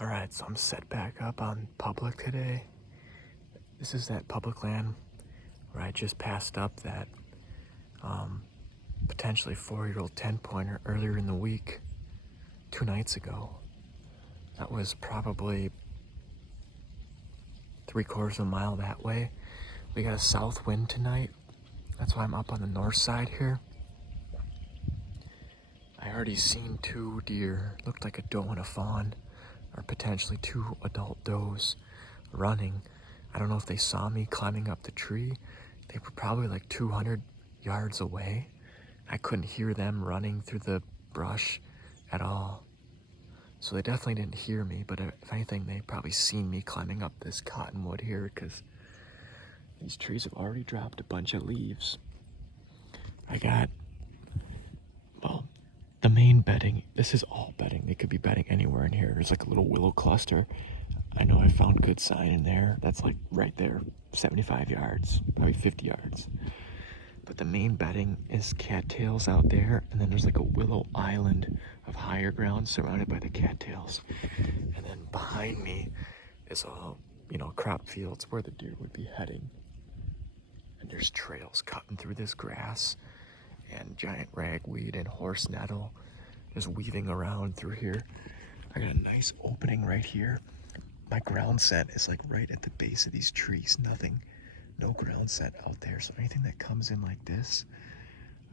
Alright, so I'm set back up on public today. This is that public land where I just passed up that potentially 4-year-old 10-pointer earlier in the week, 2 nights ago. That was probably 3/4 of a mile that way. We got a south wind tonight. That's why I'm up on the north side here. I already seen 2 deer. Looked like a doe and a fawn, or potentially 2 adult does running. I don't know if they saw me climbing up the tree. They were probably like 200 yards away. I couldn't hear them running through the brush at all. So they definitely didn't hear me, but if anything, they probably seen me climbing up this cottonwood here, because these trees have already dropped a bunch of leaves. I got, well, the main bedding. This is all bedding. They could be bedding anywhere in here. There's like a little willow cluster. I know I found good sign in there. That's like right there, 75 yards, probably 50 yards. But the main bedding is cattails out there, and then there's like a willow island of higher ground surrounded by the cattails. And then behind me is all, crop fields where the deer would be heading. And there's trails cutting through this grass, and giant ragweed and horse nettle just weaving around through here. I got a nice opening right here. My ground scent is like right at the base of these trees. No ground scent out there. So anything that comes in like this,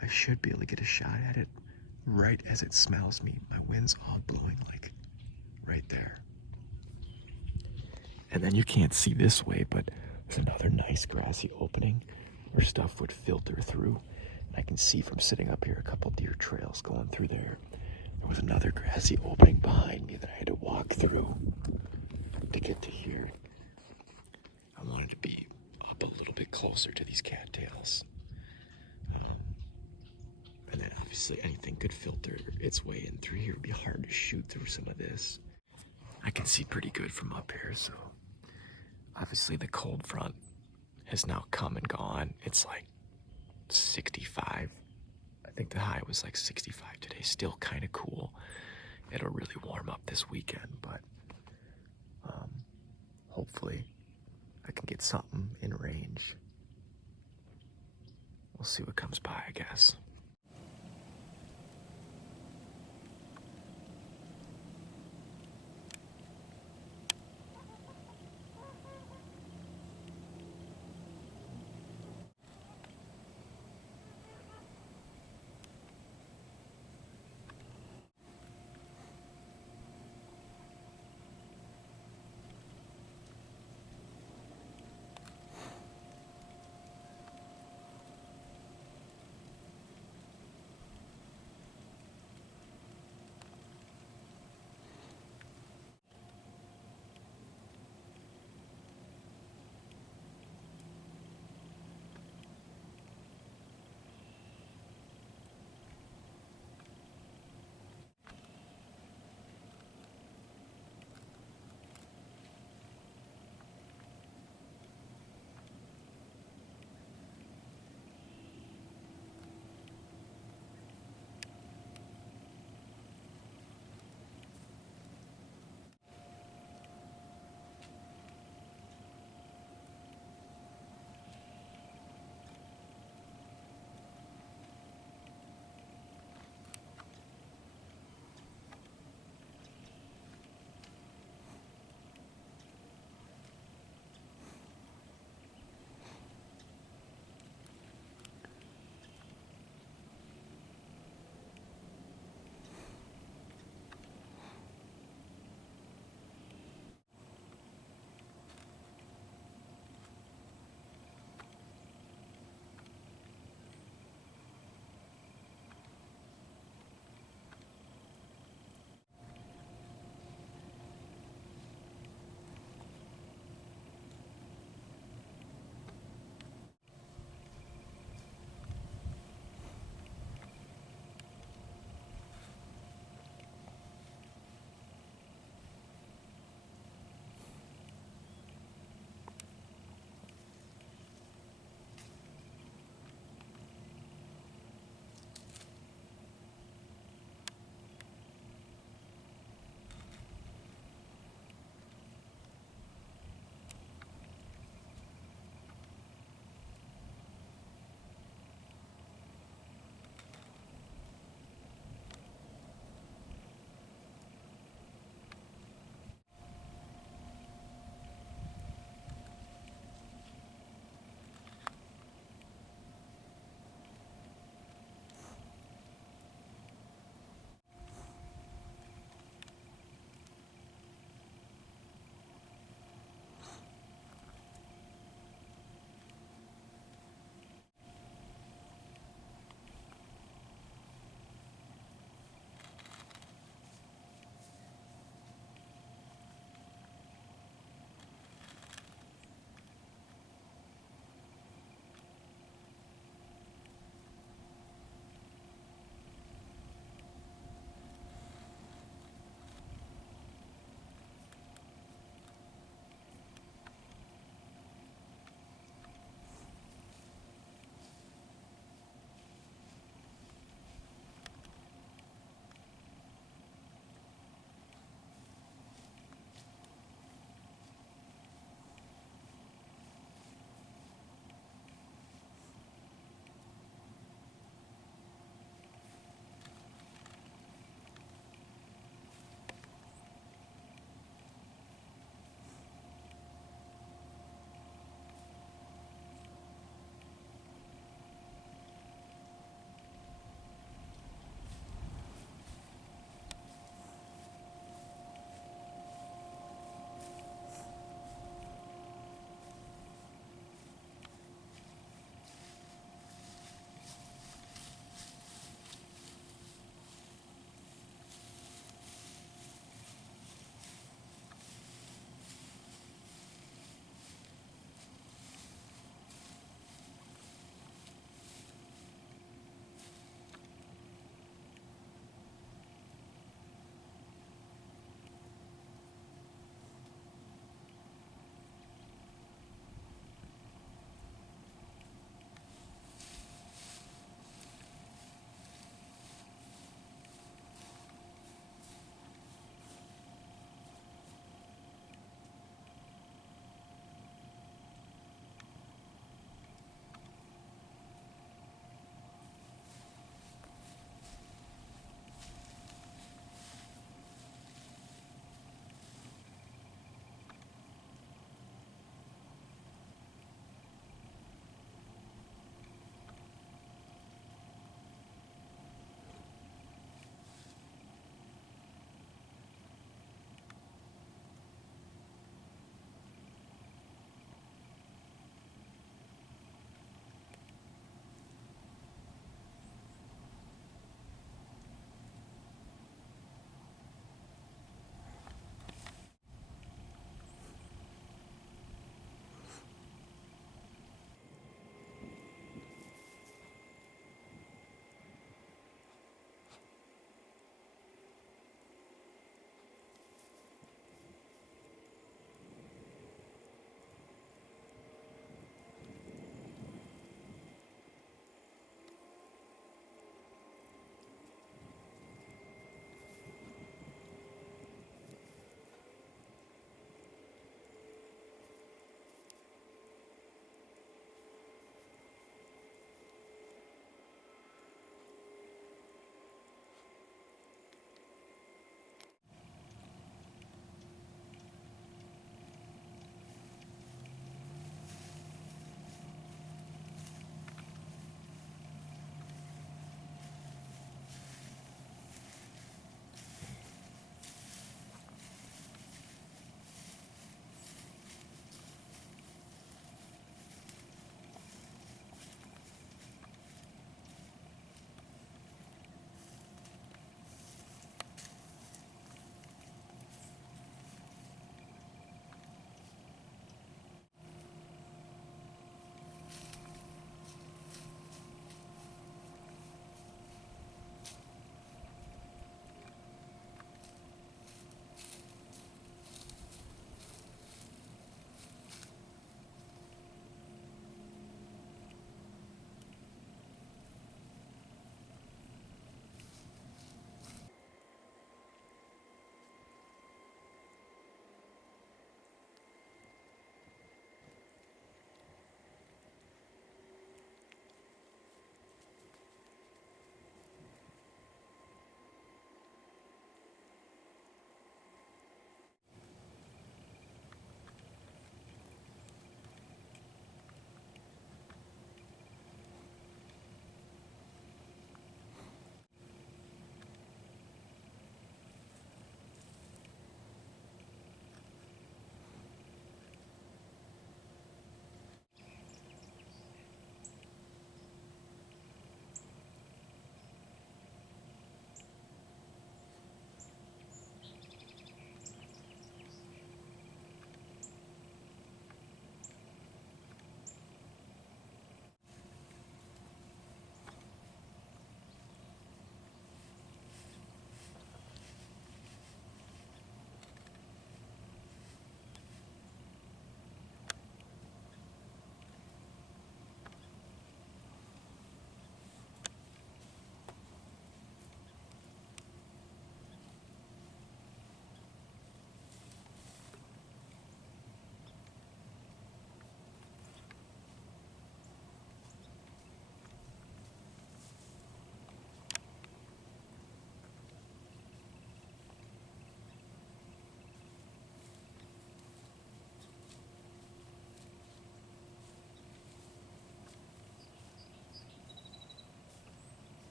I should be able to get a shot at it right as it smells me. My wind's all blowing like right there. And then you can't see this way, but there's another nice grassy opening where stuff would filter through. And I can see from sitting up here a couple deer trails going through there. There was another grassy opening behind me that I had to walk through to get to here. I wanted to be up a little bit closer to these cattails. And then obviously anything could filter its way in through here. It'd be hard to shoot through some of this. I can see pretty good from up here, so obviously the cold front has now come and gone. It's like 65. I think the high was like 65 today. Still kind of cool. It'll really warm up this weekend, but hopefully I can get something in range. We'll see what comes by, I guess.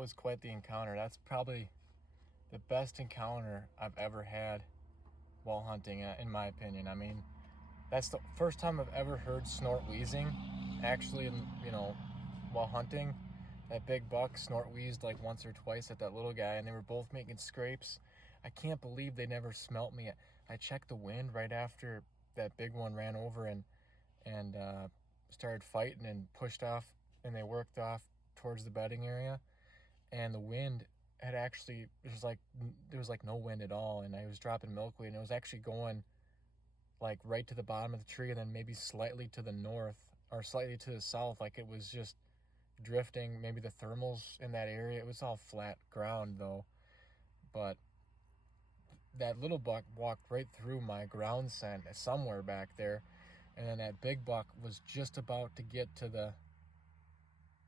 was quite the encounter. That's probably the best encounter I've ever had while hunting, in my opinion. I mean, that's the first time I've ever heard snort wheezing, actually, while hunting. That big buck snort wheezed like once or twice at that little guy, and they were both making scrapes. I can't believe they never smelt me. I checked the wind right after that big one ran over and started fighting and pushed off, and they worked off towards the bedding area, and the wind had actually, there was like no wind at all, and I was dropping milkweed, and it was actually going like right to the bottom of the tree, and then maybe slightly to the north or slightly to the south, like it was just drifting. Maybe the thermals in that area, it was all flat ground though, but that little buck walked right through my ground scent somewhere back there, and then that big buck was just about to get to the,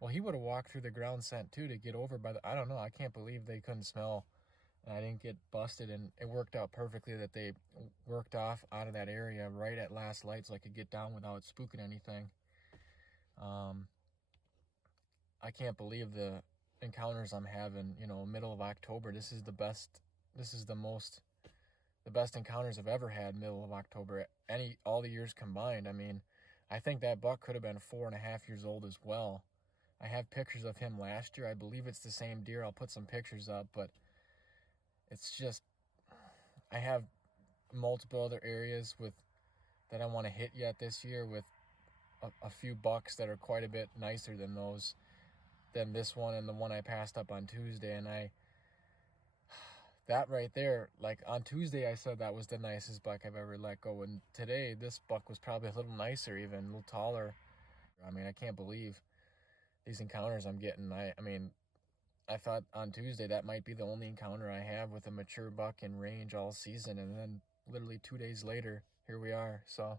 well, he would have walked through the ground scent too to get over by the, I don't know, I can't believe they couldn't smell and I didn't get busted, and it worked out perfectly that they worked off out of that area right at last light so I could get down without spooking anything. I can't believe the encounters I'm having, middle of October. This is the best encounters I've ever had middle of October, all the years combined. I mean, I think that buck could have been 4.5 years old as well. I have pictures of him last year. I believe it's the same deer. I'll put some pictures up, but it's just, I have multiple other areas that I want to hit yet this year with a few bucks that are quite a bit nicer than this one and the one I passed up on Tuesday. And that right there, like on Tuesday I said that was the nicest buck I've ever let go, and today this buck was probably a little nicer, even a little taller. I mean, I can't believe these encounters I'm getting. I mean, I thought on Tuesday that might be the only encounter I have with a mature buck in range all season, and then literally 2 days later, here we are. So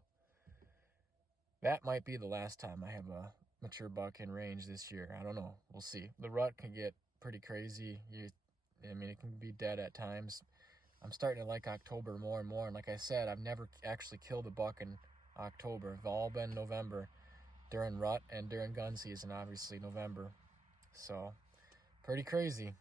that might be the last time I have a mature buck in range this year. I don't know. We'll see. The rut can get pretty crazy. It can be dead at times. I'm starting to like October more and more, and like I said, I've never actually killed a buck in October. It's all been November during rut and during gun season, obviously November. So pretty crazy.